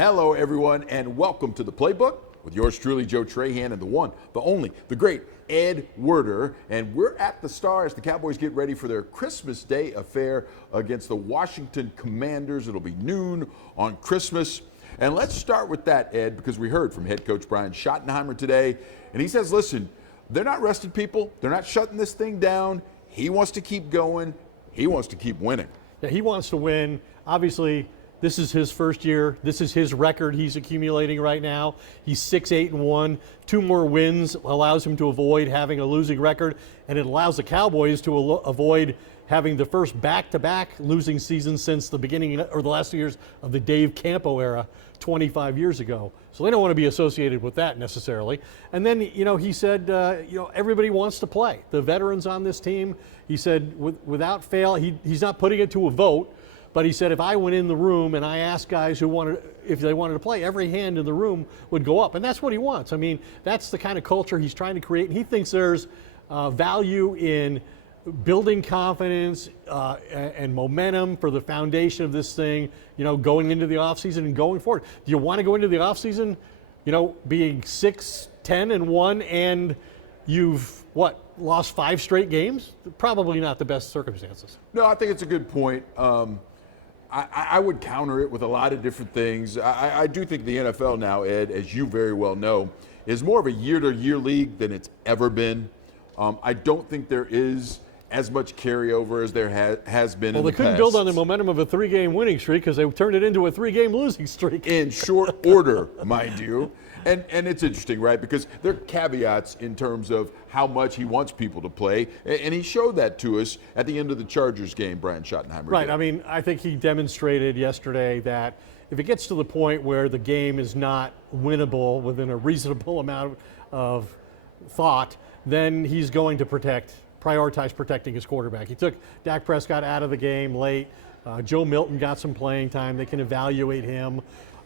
Hello, everyone, and welcome to the Playbook with yours truly, Joe Trahan, and the one, the only, the great Ed Werder. And we're at the Star as the Cowboys get ready for their Christmas Day affair against the Washington Commanders. It'll be noon on Christmas. And let's start with that, Ed, because we heard from head coach Brian Schottenheimer today, and he says, listen, they're not resting people. They're not shutting this thing down. He wants to keep going. He wants to keep winning. Yeah, he wants to win. Obviously, this is his first year. This is his record he's accumulating right now. He's 6-8-1. 2 more wins allows him to avoid having a losing record, and it allows the Cowboys to avoid having the first back-to-back losing season since the beginning or the last 2 years of the Dave Campo era 25 years ago. So they don't want to be associated with that necessarily. And then, he said, everybody wants to play. The veterans on this team, he said, without fail, he's not putting it to a vote. But he said, if I went in the room and I asked guys if they wanted to play, every hand in the room would go up. And that's what he wants. I mean, that's the kind of culture he's trying to create. And he thinks there's value in building confidence and momentum for the foundation of this thing, going into the offseason and going forward. Do you want to go into the offseason, being 6-10-1 and you've, lost 5 straight games? Probably not the best circumstances. No, I think it's a good point. I would counter it with a lot of different things. I do think the NFL now, Ed, as you very well know, is more of a year-to-year league than it's ever been. I don't think there is as much carryover as there has been in the past. Well, they couldn't build on the momentum of a 3-game winning streak because they turned it into a 3-game losing streak. In short order, mind you. And it's interesting, right? Because there are caveats in terms of how much he wants people to play. And he showed that to us at the end of the Chargers game, Brian Schottenheimer. Right. did. I mean, I think he demonstrated yesterday that if it gets to the point where the game is not winnable within a reasonable amount of thought, then he's going to prioritize protecting his quarterback. He took Dak Prescott out of the game late. Joe Milton got some playing time. They can evaluate him.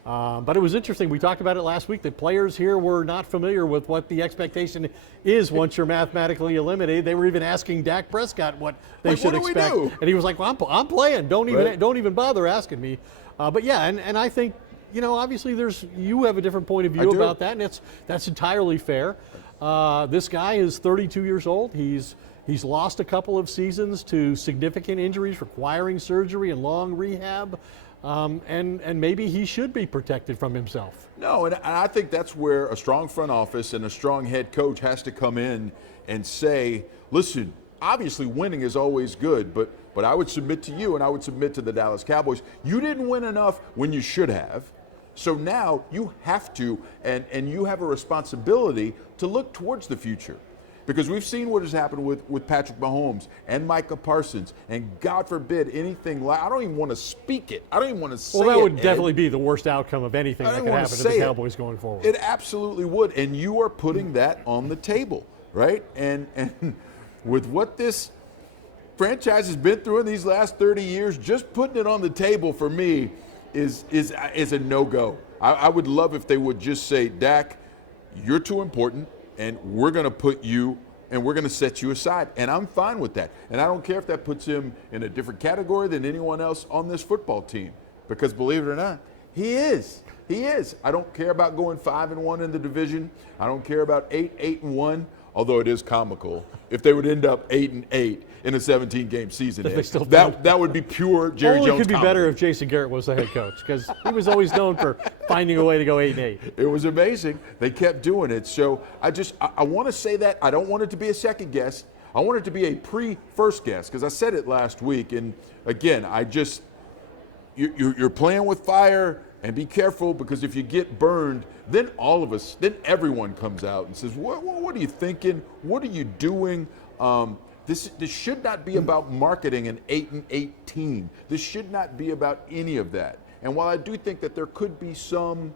But it was interesting. We talked about it last week that players here were not familiar with what the expectation is once you're mathematically eliminated. They were even asking Dak Prescott what they should expect. And he was like, well, I'm playing. Don't even bother asking me. But yeah, and I think, obviously you have a different point of view about that, and that's entirely fair. This guy is 32 years old. He's lost a couple of seasons to significant injuries requiring surgery and long rehab. And maybe he should be protected from himself. No, and I think that's where a strong front office and a strong head coach has to come in and say, listen, obviously winning is always good, but I would submit to you and I would submit to the Dallas Cowboys, you didn't win enough when you should have. So now you have to, and you have a responsibility to look towards the future. Because we've seen what has happened with Patrick Mahomes and Micah Parsons, and God forbid anything like, I don't even want to speak it. I don't even want to say it. Well, that would definitely be the worst outcome of anything that could happen to the Cowboys going forward. It absolutely would, and you are putting that on the table, right? And with what this franchise has been through in these last 30 years, just putting it on the table for me is a no-go. I would love if they would just say, Dak, you're too important, and we're going to put you and we're going to set you aside. And I'm fine with that. And I don't care if that puts him in a different category than anyone else on this football team. Because believe it or not, he is. He is. I don't care about going 5-1 in the division. I don't care about 8-1, although it is comical if they would end up 8-8 in a 17-game season. That would be pure Jerry Jones. It could be better if Jason Garrett was the head coach, because he was always known for finding a way to go 8-8. It was amazing. They kept doing it. So I want to say that. I don't want it to be a second guess. I want it to be a pre-first guess, because I said it last week. And again, you're playing with fire, and be careful, because if you get burned, then everyone comes out and says, what are you thinking? What are you doing? This should not be about marketing an 8-8 team. This should not be about any of that. And while I do think that there could be some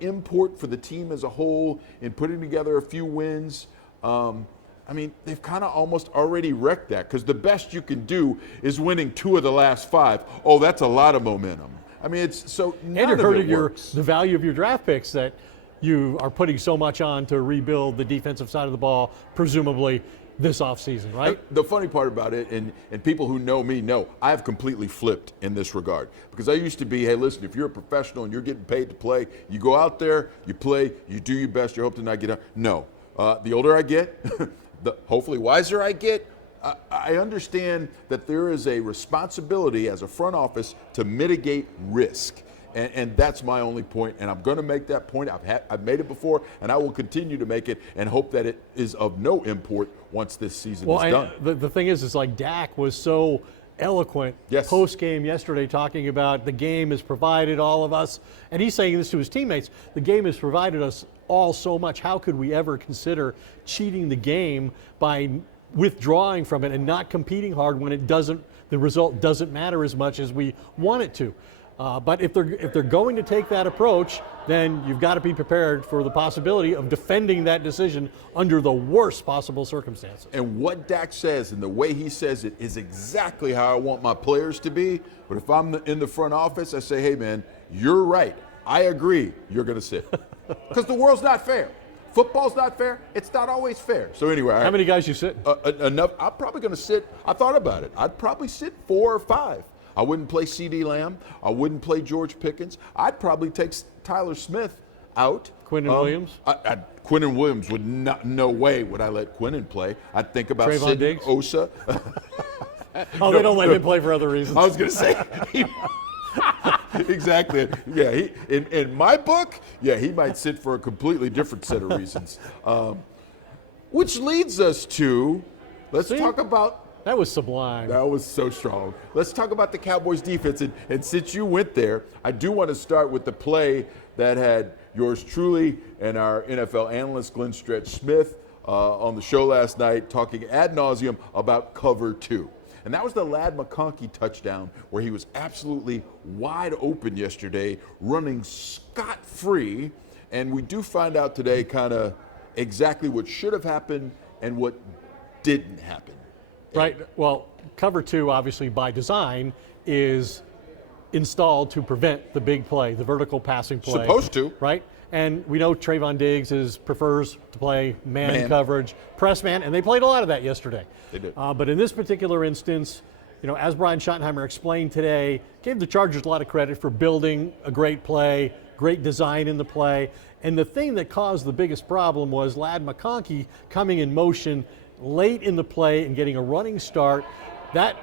import for the team as a whole in putting together a few wins, they've kind of almost already wrecked that, because the best you can do is winning 2 of the last 5. Oh, that's a lot of momentum. It's so none of it works. The value of your draft picks that you are putting so much on to rebuild the defensive side of the ball, presumably. this offseason, right? The funny part about it, and people who know me know, I have completely flipped in this regard. Because I used to be, hey, listen, if you're a professional and you're getting paid to play, you go out there, you play, you do your best, you hope to not get out. No. The older I get, the hopefully wiser I get, I understand that there is a responsibility as a front office to mitigate risk. And that's my only point, and I'm going to make that point. I've made it before, and I will continue to make it and hope that it is of no import once this season is done. The thing is like Dak was so eloquent post-game yesterday talking about the game has provided all of us, and he's saying this to his teammates, the game has provided us all so much. How could we ever consider cheating the game by withdrawing from it and not competing hard when the result doesn't matter as much as we want it to? But if they're going to take that approach, then you've got to be prepared for the possibility of defending that decision under the worst possible circumstances. And what Dak says and the way he says it is exactly how I want my players to be. But if I'm in the front office, I say, hey, man, you're right. I agree. You're going to sit. Because the world's not fair. Football's not fair. It's not always fair. So anyway. How many guys you sit? Enough. I'm probably going to sit. I thought about it. I'd probably sit 4 or 5. I wouldn't play C.D. Lamb. I wouldn't play George Pickens. I'd probably take Tyler Smith out. Quinnen Williams? Quinnen Williams would not. No way would I let Quinnen play. I'd think about Trayvon Diggs? Osa. They don't let him play for other reasons. I was going to say. Exactly. Yeah. In my book, he might sit for a completely different set of reasons. Which leads us to, let's talk about. That was sublime. That was so strong. Let's talk about the Cowboys defense. And since you went there, I do want to start with the play that had yours truly and our NFL analyst, Glenn Stretch Smith, on the show last night talking ad nauseum about cover 2. And that was the Ladd McConkey touchdown where he was absolutely wide open yesterday, running scot-free. And we do find out today kind of exactly what should have happened and what didn't happen. Right. Well, cover 2, obviously by design, is installed to prevent the big play, the vertical passing play. Supposed to. Right. And we know Trayvon Diggs prefers to play man coverage, press man, and they played a lot of that yesterday. They did. But in this particular instance, as Brian Schottenheimer explained today, gave the Chargers a lot of credit for building a great play, great design in the play. And the thing that caused the biggest problem was Ladd McConkey coming in motion late in the play and getting a running start. That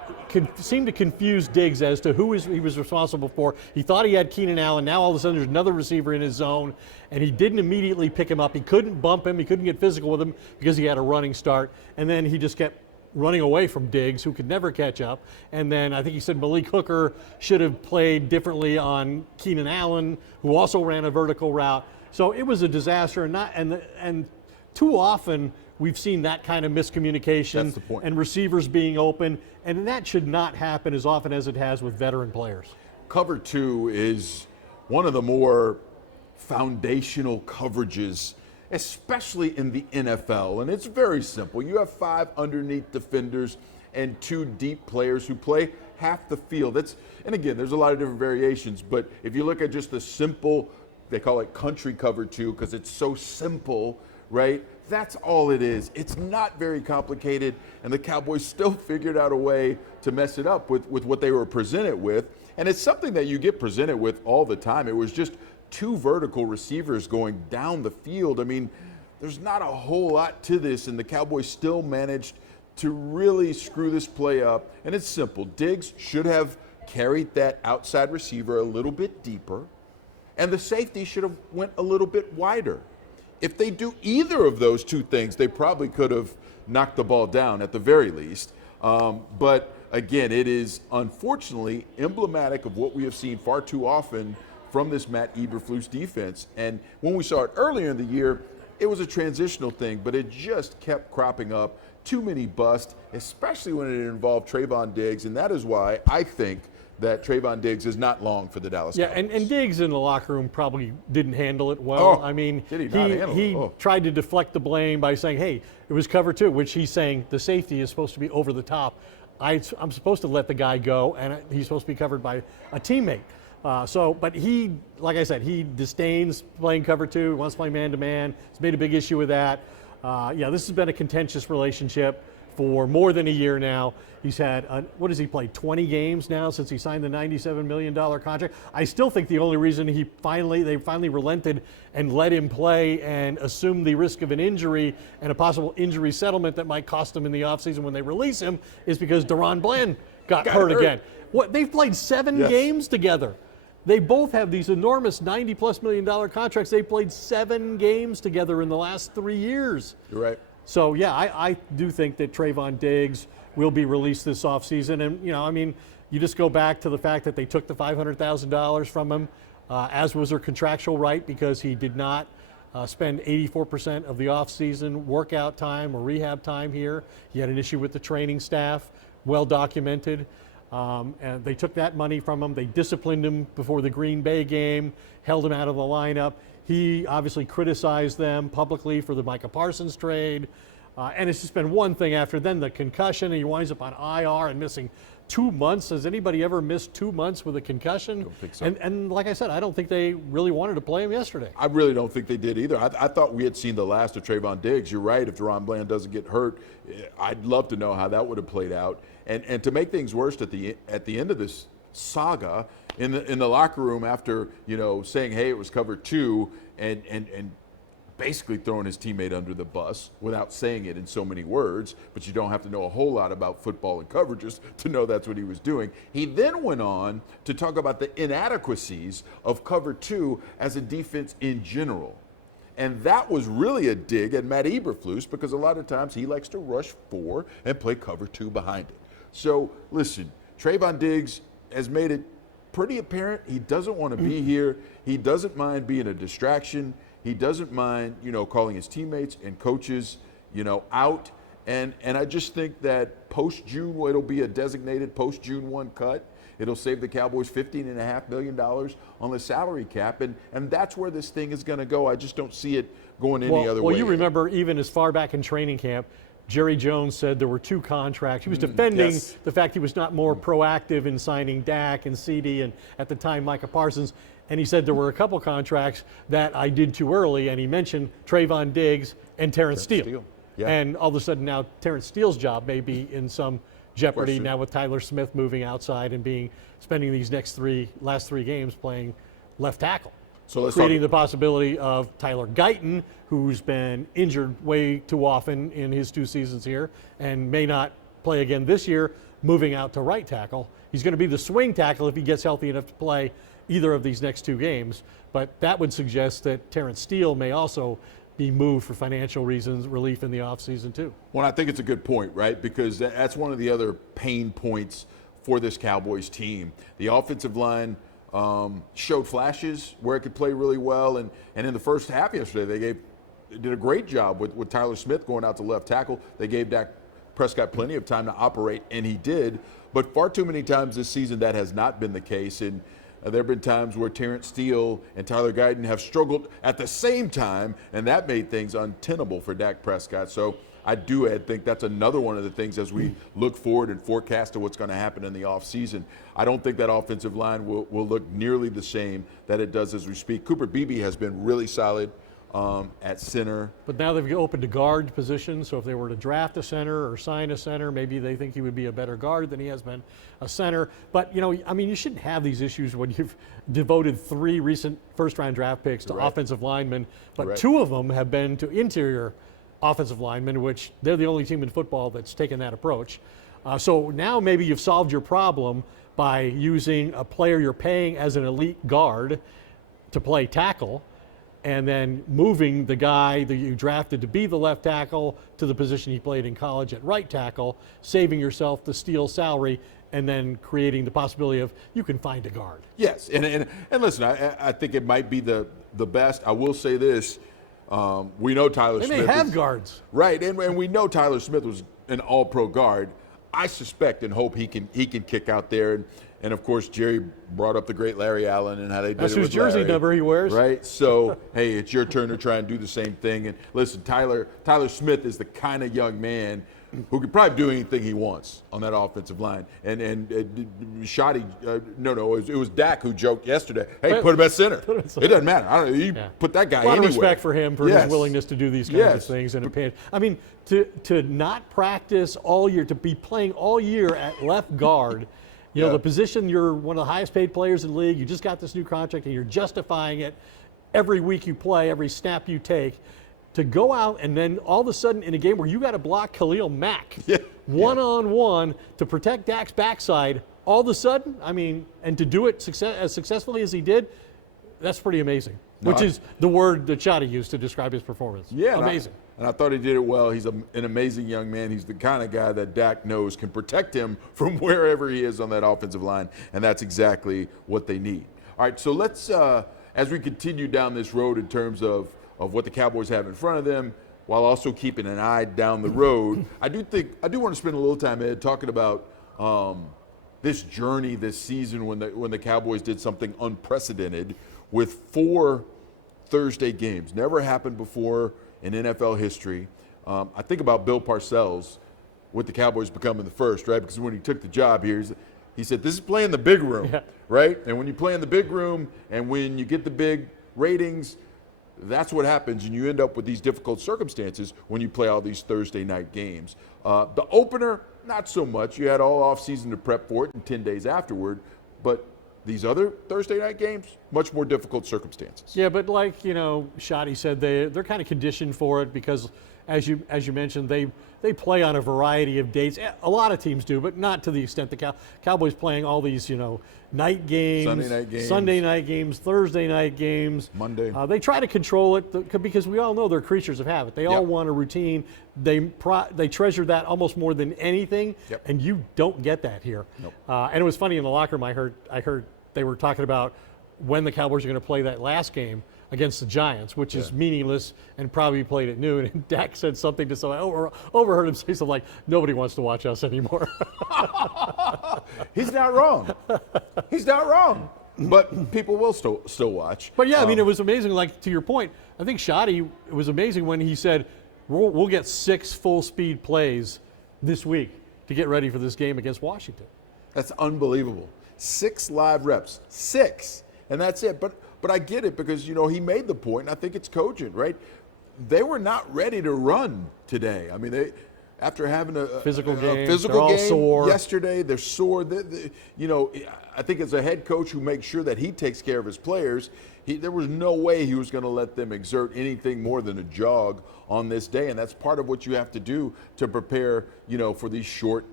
seemed to confuse Diggs as to who he was responsible for. He thought he had Keenan Allen. Now all of a sudden there's another receiver in his zone, and he didn't immediately pick him up. He couldn't bump him. He couldn't get physical with him because he had a running start. And then he just kept running away from Diggs, who could never catch up. And then I think he said Malik Hooker should have played differently on Keenan Allen, who also ran a vertical route. So it was a disaster, and too often we've seen that kind of miscommunication. That's the point. And receivers being open, and that should not happen as often as it has with veteran players. Cover 2 is one of the more foundational coverages, especially in the NFL, and it's very simple. You have 5 underneath defenders and 2 deep players who play half the field. And again, there's a lot of different variations, but if you look at just the simple, they call it country cover 2 because it's so simple, right? That's all it is. It's not very complicated, and the Cowboys still figured out a way to mess it up with what they were presented with. And it's something that you get presented with all the time. It was just 2 vertical receivers going down the field. I mean, there's not a whole lot to this, and the Cowboys still managed to really screw this play up. And it's simple. Diggs should have carried that outside receiver a little bit deeper, and the safety should have went a little bit wider. If they do either of those 2 things, they probably could have knocked the ball down at the very least. But again, it is unfortunately emblematic of what we have seen far too often from this Matt Eberflus defense. And when we saw it earlier in the year, it was a transitional thing, but it just kept cropping up. Too many busts, especially when it involved Trayvon Diggs. And that is why I think that Trayvon Diggs is not long for the Dallas Cowboys. And Diggs in the locker room probably didn't handle it well. I mean, he tried to deflect the blame by saying, hey, it was cover 2, which he's saying the safety is supposed to be over the top. I'm supposed to let the guy go, and he's supposed to be covered by a teammate. But he, like I said, he disdains playing cover 2, wants to play man-to-man. He's made a big issue with that. This has been a contentious relationship. for more than a year now. He's had, what has he played, 20 games now since he signed the $97 million contract. I still think the only reason they finally relented and let him play and assume the risk of an injury and a possible injury settlement that might cost him in the offseason when they release him is because Deron Bland got hurt again. They've played 7 games together. They both have these enormous $90+ million contracts. They played 7 games together in the last 3 years. You're right. So, yeah, I do think that Trayvon Diggs will be released this offseason. And, you just go back to the fact that they took the $500,000 from him, as was their contractual right, because he did not spend 84% of the offseason workout time or rehab time here. He had an issue with the training staff, well documented. And they took that money from him. They disciplined him before the Green Bay game, held him out of the lineup. He obviously criticized them publicly for the Micah Parsons trade. And it's just been one thing after then, the concussion, and he winds up on IR and missing 2 months. Has anybody ever missed 2 months with a concussion? Don't think so. And like I said, I don't think they really wanted to play him yesterday. I really don't think they did either. I thought we had seen the last of Trayvon Diggs. You're right. If Deron Bland doesn't get hurt, I'd love to know how that would have played out. And to make things worse, at the end of this saga, in the locker room after saying, hey, it was cover 2, and basically throwing his teammate under the bus without saying it in so many words, but you don't have to know a whole lot about football and coverages to know that's what he was doing. He then went on to talk about the inadequacies of cover 2 as a defense in general. And that was really a dig at Matt Eberflus, because a lot of times he likes to rush 4 and play cover 2 behind it. So listen, Trayvon Diggs has made it pretty apparent he doesn't want to be here. He doesn't mind being a distraction. He doesn't mind, calling his teammates and coaches, out. And I just think that post-June, it'll be a designated post-June 1 cut. It'll save the Cowboys $15.5 million on the salary cap. And that's where this thing is going to go. I just don't see it going any other way. Well, you remember even as far back in training camp, Jerry Jones said there were 2 contracts. He was defending the fact he was not more proactive in signing Dak and CD and at the time Micah Parsons. And he said there were a couple contracts that I did too early, and he mentioned Trayvon Diggs and Terrence Steele. Yeah. And all of a sudden now Terrence Steele's job may be in some jeopardy now with Tyler Smith moving outside and spending these last three games playing left tackle. So let's creating the possibility of Tyler Guyton, who's been injured way too often in his 2 seasons here and may not play again this year, moving out to right tackle. He's going to be the swing tackle if he gets healthy enough to play either of these next 2 games. But that would suggest that Terrence Steele may also be moved for financial reasons, relief in the offseason too. Well, I think it's a good point, right? Because that's one of the other pain points for this Cowboys team. The offensive line showed flashes where it could play really well. And in the first half yesterday, they did a great job with Tyler Smith going out to left tackle. They gave Dak Prescott plenty of time to operate, and he did. But far too many times this season that has not been the case. And there have been times where Terrence Steele and Tyler Guyton have struggled at the same time, and that made things untenable for Dak Prescott. So I do, Ed, think that's another one of the things as we look forward and forecast to what's going to happen in the offseason. I don't think that offensive line will look nearly the same that it does as we speak. Cooper Beebe has been really solid at center. But now they've opened a guard position, so if they were to draft a center or sign a center, maybe they think he would be a better guard than he has been a center. But, you shouldn't have these issues when you've devoted 3 recent first-round draft picks to offensive linemen, but 2 of them have been to interior offensive linemen, which they're the only team in football that's taken that approach. So now maybe you've solved your problem by using a player you're paying as an elite guard to play tackle, and then moving the guy that you drafted to be the left tackle to the position he played in college at right tackle, saving yourself the Steele salary, and then creating the possibility of you can find a guard. Yes, and listen, I think it might be the best. I will say this. We know Tyler Smith. They may have guards. Right, and we know Tyler Smith was an all-pro guard. I suspect and hope he can kick out there. And of course, Jerry brought up the great Larry Allen and how they did That's it with whose jersey Larry, number he wears. Right? So, hey, it's your turn to try and do the same thing. And listen, Tyler Smith is the kind of young man who could probably do anything he wants on that offensive line. And Shoddy, it was Dak who joked yesterday, hey, put him at center. It doesn't matter. You put that guy anywhere. A lot of respect for him for his willingness to do these kinds of things in a pinch. I mean, to not practice all year, to be playing all year at left guard, you know, the position, you're one of the highest paid players in the league, you just got this new contract and you're justifying it every week you play, every snap you take, to go out and then all of a sudden in a game where you got to block Khalil Mack one-on-one to protect Dak's backside, all of a sudden, I mean, and to do it as successfully as he did, that's pretty amazing, which is the word that Shoddy used to describe his performance. Yeah, amazing. And I thought he did it well. He's an amazing young man. He's the kind of guy that Dak knows can protect him from wherever he is on that offensive line, and that's exactly what they need. All right, so let's, as we continue down this road in terms of what the Cowboys have in front of them, while also keeping an eye down the road, I do want to spend a little time, Ed, talking about this journey this season when the Cowboys did something unprecedented with 4 Thursday games. Never happened before in NFL history. I think about Bill Parcells with the Cowboys becoming the first, right? Because when he took the job here, he said, this is playing the big room, right? And when you play in the big room and when you get the big ratings, that's what happens, and you end up with these difficult circumstances when you play all these Thursday night games. The opener, not so much. You had all offseason to prep for it and 10 days afterward, but these other Thursday night games, much more difficult circumstances. Yeah, but like, you know, Shoddy said, they're kind of conditioned for it because, as you mentioned, they play on a variety of dates. A lot of teams do, but not to the extent the Cowboys playing all these, you know, night games, Sunday night games, Thursday night games, Monday. They try to control it because we all know they're creatures of habit. They all want a routine. They treasure that almost more than anything, and you don't get that here. And it was funny in the locker room. I heard they were talking about when the Cowboys are going to play that last game against the Giants, which is meaningless and probably played at noon. And Dak said something to someone, overheard him say something like, nobody wants to watch us anymore. He's not wrong. He's not wrong. But people will still watch. But yeah, I mean, it was amazing. Like, to your point, I think Shoddy, it was amazing when he said, we'll get 6 full-speed plays this week to get ready for this game against Washington. That's unbelievable. 6 live reps. 6. And that's it. But I get it because, you know, he made the point, and I think it's cogent, right? They were not ready to run today. I mean, after having a physical game sore yesterday, they're sore. You know, I think as a head coach who makes sure that he takes care of his players, there was no way he was going to let them exert anything more than a jog on this day, and that's part of what you have to do to prepare, you know, for these short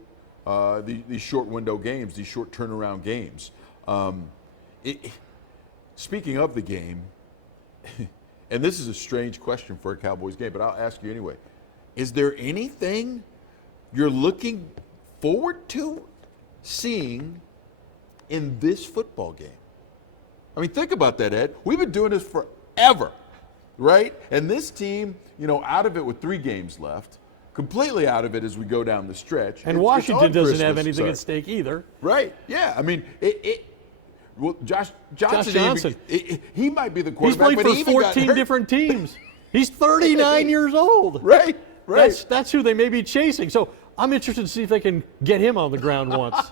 window games, these short turnaround games. Speaking of the game, and this is a strange question for a Cowboys game, but I'll ask you anyway. Is there anything you're looking forward to seeing in this football game? I mean, think about that, Ed. We've been doing this forever, right? And this team, you know, out of it with 3 games left, completely out of it as we go down the stretch. And Washington doesn't have anything at stake either. Right, yeah. I mean, well, Josh Johnson. He might be the quarterback. He's played for 14 different teams. He's 39 years old. Right. That's who they may be chasing. So I'm interested to see if they can get him on the ground once.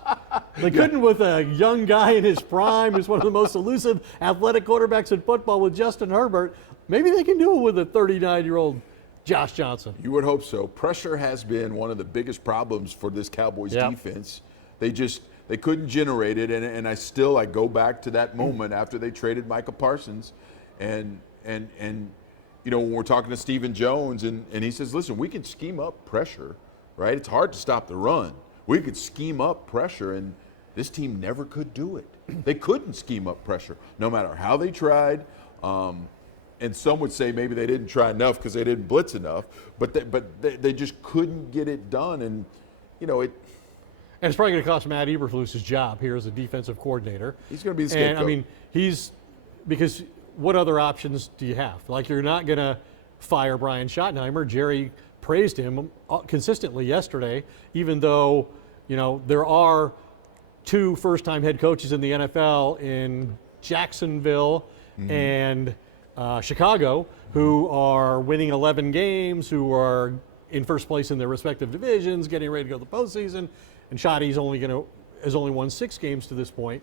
They couldn't with a young guy in his prime who's one of the most elusive athletic quarterbacks in football with Justin Herbert. Maybe they can do it with a 39-year-old Josh Johnson. You would hope so. Pressure has been one of the biggest problems for this Cowboys defense. They couldn't generate it, and I go back to that moment after they traded Micah Parsons, and you know, when we're talking to Stephen Jones, and he says, listen, we can scheme up pressure, right? It's hard to stop the run. We could scheme up pressure, and this team never could do it. They couldn't scheme up pressure, no matter how they tried. And some would say maybe they didn't try enough because they didn't blitz enough, but they just couldn't get it done, and you know it. And it's probably going to cost Matt Eberflus his job here as a defensive coordinator. He's going to be the scapegoat. And, I mean, because what other options do you have? Like, you're not going to fire Brian Schottenheimer. Jerry praised him consistently yesterday, even though, you know, there are 2 first-time head coaches in the NFL in Jacksonville and Chicago who are winning 11 games, who are in first place in their respective divisions, getting ready to go to the postseason. And Schotty's has only won 6 games to this point.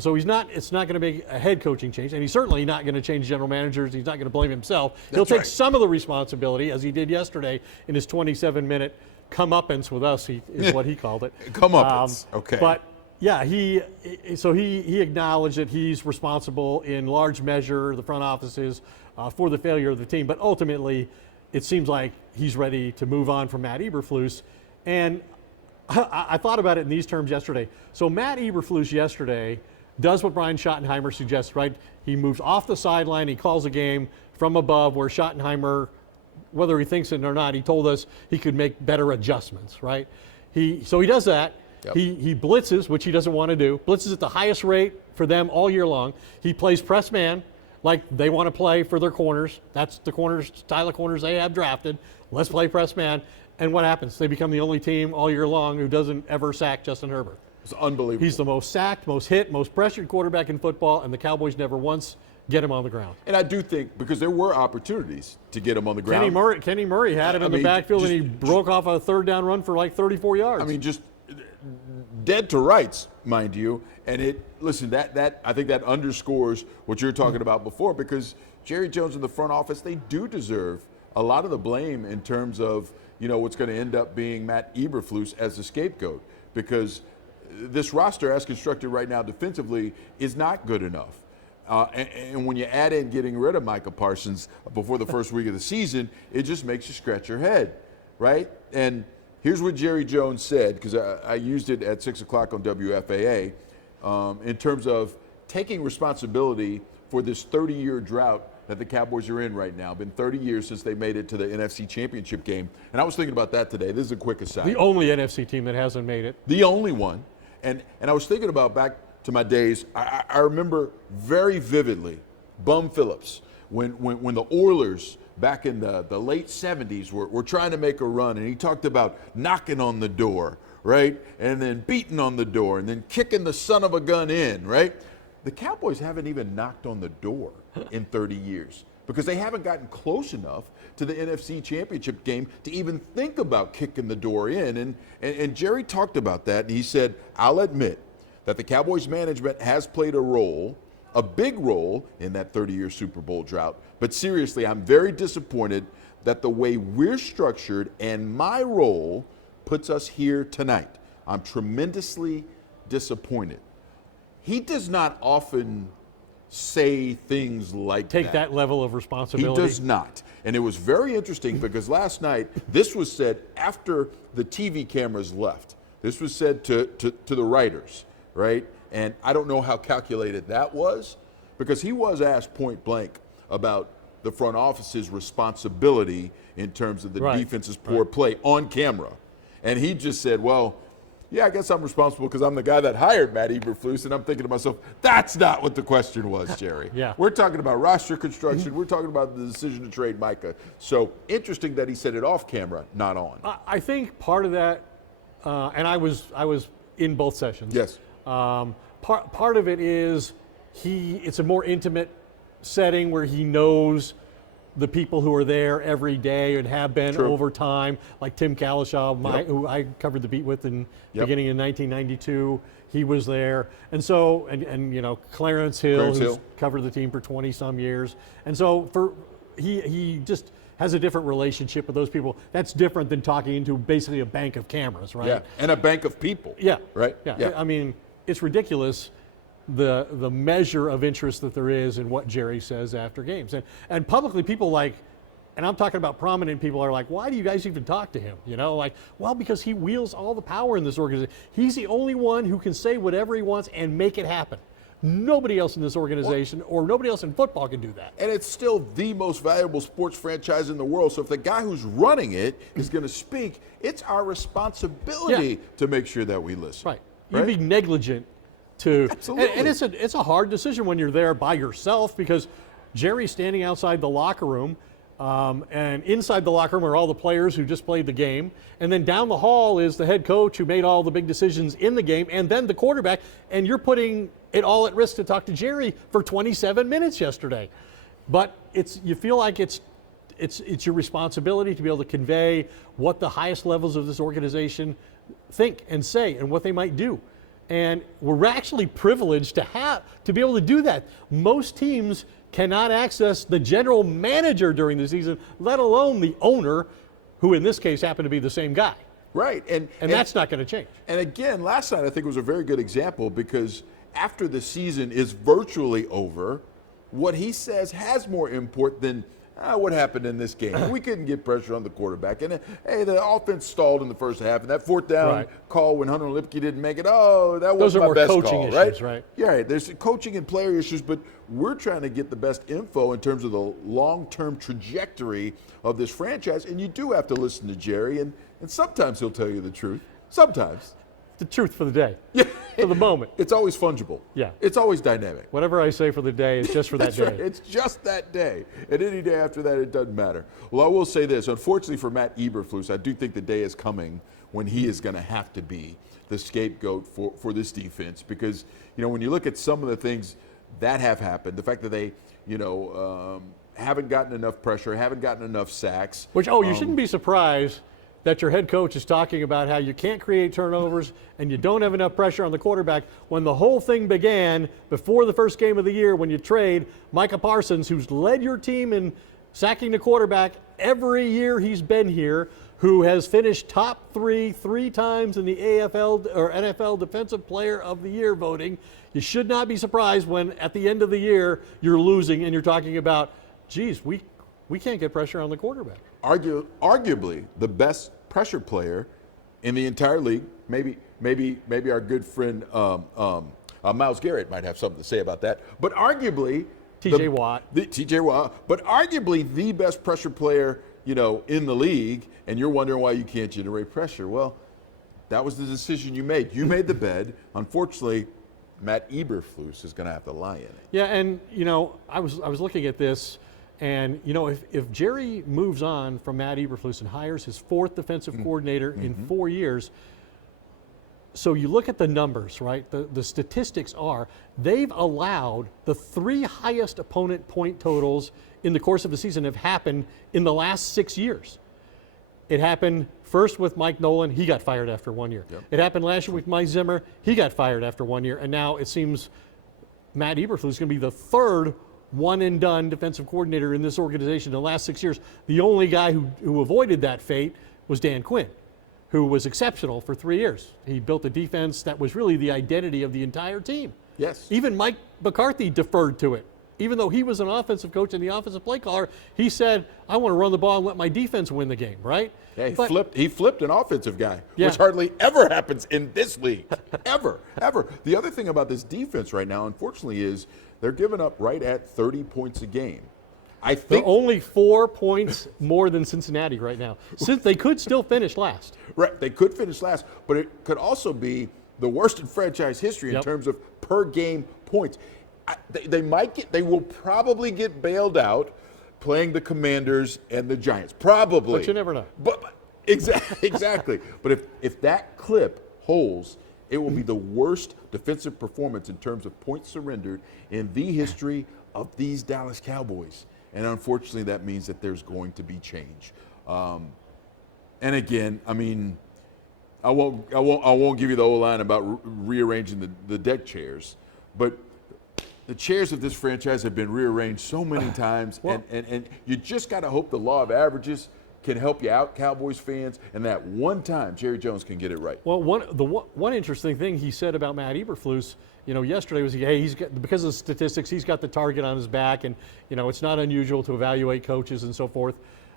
So it's not going to be a head coaching change, and he's certainly not going to change general managers. He's not going to blame himself. He'll take some of the responsibility, as he did yesterday in his 27-minute comeuppance with us, is what he called it. Comeuppance, okay. But yeah, he acknowledged that he's responsible in large measure, the front offices, for the failure of the team. But ultimately, it seems like he's ready to move on from Matt Eberflus. And I thought about it in these terms yesterday. So Matt Eberflus yesterday does what Brian Schottenheimer suggests, right? He moves off the sideline, he calls a game from above, where Schottenheimer, whether he thinks it or not, he told us he could make better adjustments, right? So he does that. Yep. He blitzes, which he doesn't want to do. Blitzes at the highest rate for them all year long. He plays press man like they want to play for their corners. That's the style of corners they have drafted. Let's play press man. And what happens? They become the only team all year long who doesn't ever sack Justin Herbert. It's unbelievable. He's the most sacked, most hit, most pressured quarterback in football, and the Cowboys never once get him on the ground. And I do think, because there were opportunities to get him on the ground. Kenny Murray had him in the backfield, and he broke off a third down run for like 34 yards. I mean, just dead to rights, mind you. And that I think that underscores what you're talking about before, because Jerry Jones and the front office, they do deserve a lot of the blame in terms of, what's going to end up being Matt Eberflus as the scapegoat, because this roster, as constructed right now defensively, is not good enough. And when you add in getting rid of Micah Parsons before the first week of the season, it just makes you scratch your head, right? And here's what Jerry Jones said, because I used it at 6 o'clock on WFAA, in terms of taking responsibility for this 30-year drought that the Cowboys are in right now. Been 30 years since they made it to the NFC Championship game. And I was thinking about that today. This is a quick aside. The only NFC team that hasn't made it. The only one. And I was thinking about back to my days. I remember very vividly Bum Phillips when the Oilers back in the late 70s were trying to make a run, and he talked about knocking on the door, right? And then beating on the door, and then kicking the son of a gun in, right? The Cowboys haven't even knocked on the door in 30 years because they haven't gotten close enough to the NFC Championship game to even think about kicking the door in. And Jerry talked about that, and he said, I'll admit that the Cowboys management has played a big role in that 30-year Super Bowl drought. But seriously, I'm very disappointed that the way we're structured and my role puts us here tonight. I'm tremendously disappointed. He does not often say things like Take that level of responsibility. He does not. And it was very interesting because last night, this was said after the TV cameras left. This was said to the writers, right? And I don't know how calculated that was, because he was asked point blank about the front office's responsibility in terms of the defense's poor play on camera. And he just said, well, yeah, I guess I'm responsible because I'm the guy that hired Matt Eberflus. And I'm thinking to myself, that's not what the question was, Jerry. Yeah. We're talking about roster construction. We're talking about the decision to trade Micah. So interesting that he said it off camera, not on. I think part of that, and I was in both sessions. Yes. Part of it is it's a more intimate setting where he knows the people who are there every day and have been over time, like Tim Kalishaw, who I covered the beat with in beginning in 1992. He was there. And so, and Clarence Hill, who's covered the team for 20 some years. And so he just has a different relationship with those people. That's different than talking into basically a bank of cameras, right? Yeah, and a bank of people. Yeah. Right? Yeah. I mean, it's ridiculous the measure of interest that there is in what Jerry says after games. And publicly, people and I'm talking about prominent people, are like, why do you guys even talk to him? Well, because he wields all the power in this organization. He's the only one who can say whatever he wants and make it happen. Nobody else in this organization or nobody else in football can do that. And it's still the most valuable sports franchise in the world. So if the guy who's running it is going to speak, it's our responsibility to make sure that we listen. Right. You'd be negligent to, Absolutely. and it's a hard decision when you're there by yourself, because Jerry's standing outside the locker room, and inside the locker room are all the players who just played the game, and then down the hall is the head coach who made all the big decisions in the game, and then the quarterback, and you're putting it all at risk to talk to Jerry for 27 minutes yesterday. But you feel like it's it's your responsibility to be able to convey what the highest levels of this organization think and say and what they might do. And we're actually privileged to be able to do that. Most teams cannot access the general manager during the season, let alone the owner, who in this case happened to be the same guy. Right. And that's not going to change. And again, last night I think was a very good example, because after the season is virtually over, what he says has more import than what happened in this game. We couldn't get pressure on the quarterback. And hey, the offense stalled in the first half. And that fourth down call when Hunter Lipke didn't make it, that wasn't my best call. Those are more coaching issues, right? Yeah, right. There's coaching and player issues, but we're trying to get the best info in terms of the long-term trajectory of this franchise. And you do have to listen to Jerry, and sometimes he'll tell you the truth. Sometimes. The truth for the day. Yeah. For the moment. It's always fungible. Yeah. It's always dynamic. Whatever I say for the day is just for that day. Right. It's just that day. And any day after that, it doesn't matter. Well, I will say this. Unfortunately for Matt Eberflus, I do think the day is coming when he is going to have to be the scapegoat for this defense, because, when you look at some of the things that have happened, the fact that they, haven't gotten enough pressure, haven't gotten enough sacks. Which, you shouldn't be surprised that your head coach is talking about how you can't create turnovers and you don't have enough pressure on the quarterback, when the whole thing began before the first game of the year when you trade Micah Parsons, who's led your team in sacking the quarterback every year he's been here, who has finished top three times in the AFL or NFL Defensive Player of the Year voting. You should not be surprised when at the end of the year you're losing and you're talking about, geez, we can't get pressure on the quarterback. Arguably the best pressure player in the entire league. Maybe our good friend Myles Garrett might have something to say about that. But arguably TJ Watt. But arguably the best pressure player, in the league, and you're wondering why you can't generate pressure. Well, that was the decision you made. You made the bed. Unfortunately, Matt Eberflus is going to have to lie in it. Yeah, and I was looking at this. And, if Jerry moves on from Matt Eberflus and hires his fourth defensive coordinator in 4 years, so you look at the numbers, right? The statistics are they've allowed the 3 highest opponent point totals in the course of the season have happened in the last 6 years. It happened first with Mike Nolan. He got fired after 1 year. Yep. It happened last year with Mike Zimmer. He got fired after 1 year. And now it seems Matt Eberflus is going to be the third one-and-done defensive coordinator in this organization in the last 6 years. The only guy who avoided that fate was Dan Quinn, who was exceptional for 3 years. He built a defense that was really the identity of the entire team. Yes. Even Mike McCarthy deferred to it. Even though he was an offensive coach and the offensive play caller, he said, I want to run the ball and let my defense win the game, right? Yeah, he flipped an offensive guy, which hardly ever happens in this league. Ever. The other thing about this defense right now, unfortunately, is they're giving up right at 30 points a game. I think they're only 4 points more than Cincinnati right now. Since they could still finish last. Right, they could finish last, but it could also be the worst in franchise history in terms of per game points. They will probably get bailed out playing the Commanders and the Giants. Probably. But you never know. But exactly. But if that clip holds, it will be the worst defensive performance in terms of points surrendered in the history of these Dallas Cowboys. And unfortunately, that means that there's going to be change. And again, I mean, I won't give you the whole line about rearranging the deck chairs, but the chairs of this franchise have been rearranged so many times, and you just got to hope the law of averages can help you out, Cowboys fans, and that one time Jerry Jones can get it right. Well, one interesting thing he said about Matt Eberflus, yesterday was, he's got, because of the statistics, he's got the target on his back, and it's not unusual to evaluate coaches and so forth.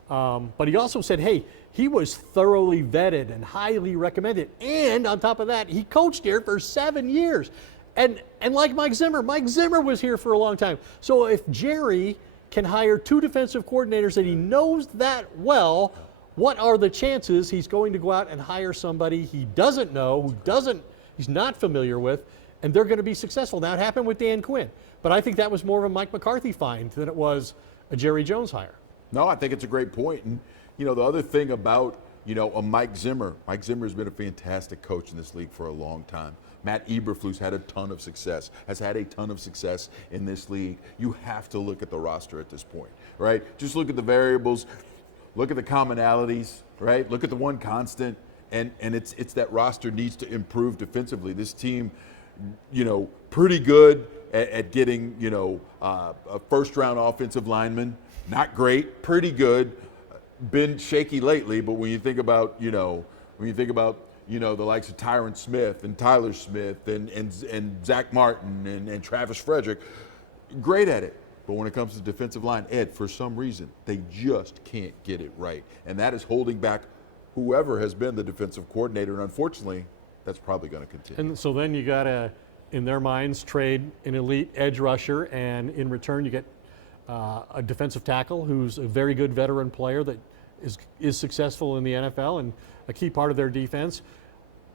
But he also said, hey, he was thoroughly vetted and highly recommended, and on top of that, he coached here for 7 years. And like Mike Zimmer was here for a long time. So if Jerry can hire 2 defensive coordinators that he knows that well, what are the chances he's going to go out and hire somebody he doesn't know, he's not familiar with, and they're going to be successful? Now, it happened with Dan Quinn, but I think that was more of a Mike McCarthy find than it was a Jerry Jones hire. No, I think it's a great point. And, the other thing about, a Mike Zimmer has been a fantastic coach in this league for a long time. Matt Eberflus had a ton of success, has had a ton of success in this league. You have to look at the roster at this point, right? Just look at the variables, look at the commonalities, right? Look at the one constant, and it's that roster needs to improve defensively. This team, pretty good at getting, a first-round offensive lineman. Not great, pretty good. Been shaky lately, but when you think about, the likes of Tyron Smith and Tyler Smith and Zach Martin and Travis Frederick, great at it. But when it comes to defensive line, Ed, for some reason, they just can't get it right. And that is holding back whoever has been the defensive coordinator. And unfortunately, that's probably going to continue. And so then you got to, in their minds, trade an elite edge rusher, and in return you get a defensive tackle who's a very good veteran player that is successful in the NFL and a key part of their defense.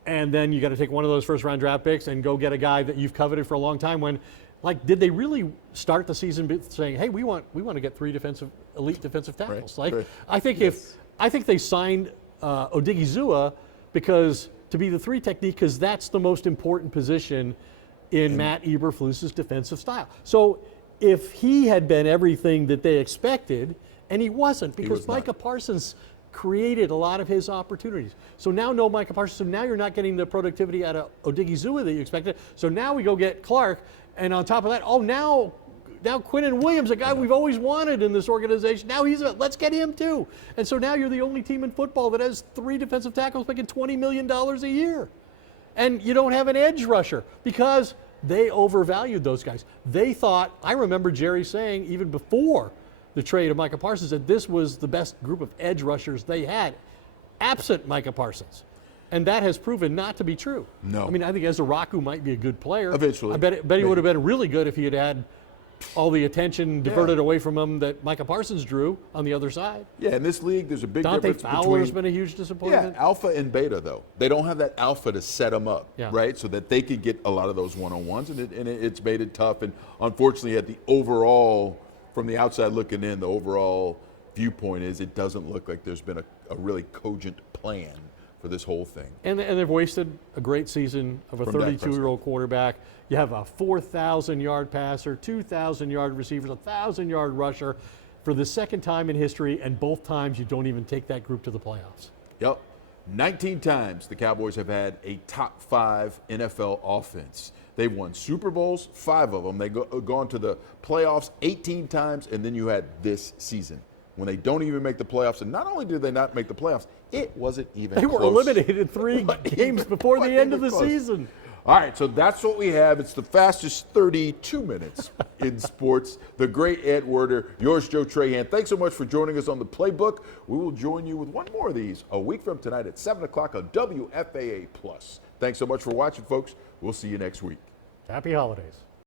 And then you got to take one of those first-round draft picks and go get a guy that you've coveted for a long time. When, did they really start the season saying, "Hey, we want to get 3 elite defensive tackles"? Right. I think they signed Odigizua because to be the 3 technique, because that's the most important position in Matt Eberflus's defensive style. So if he had been everything that they expected, and he wasn't, because Micah Parsons created a lot of his opportunities. So now no Micah Parsons, so now you're not getting the productivity out of Odigizua that you expected. So now we go get Clark, and on top of that, now Quinnen Williams, a guy we've always wanted in this organization, now let's get him too. And so now you're the only team in football that has 3 defensive tackles making $20 million a year. And you don't have an edge rusher because they overvalued those guys. They thought, I remember Jerry saying even before the trade of Micah Parsons, that this was the best group of edge rushers they had, absent Micah Parsons. And that has proven not to be true. No. I mean, I think Ezraku might be a good player. Eventually. I bet he would have been really good if he had had all the attention diverted away from him that Micah Parsons drew on the other side. Yeah, in this league, there's a big difference between... Dante Fowler's been a huge disappointment. Yeah, alpha and beta, though. They don't have that alpha to set them up, right? So that they could get a lot of those one-on-ones, and it's made it tough. And unfortunately, at the overall, from the outside looking in, the overall viewpoint is it doesn't look like there's been a really cogent plan for this whole thing. And they've wasted a great season of a 32-year-old quarterback. You have a 4,000-yard passer, 2,000-yard receivers, a 1,000-yard rusher for the second time in history, and both times you don't even take that group to the playoffs. Yep. 19 times the Cowboys have had a top 5 NFL offense. They've won Super Bowls, 5 of them. They've gone to the playoffs 18 times, and then you had this season when they don't even make the playoffs. And not only did they not make the playoffs, it wasn't even They close. were eliminated 3 games before the end of the season. All right, so that's what we have. It's the fastest 32 minutes in sports. The great Ed Werder, yours, Joe Trahan. Thanks so much for joining us on the Playbook. We will join you with one more of these a week from tonight at 7 o'clock on WFAA+. Thanks so much for watching, folks. We'll see you next week. Happy holidays.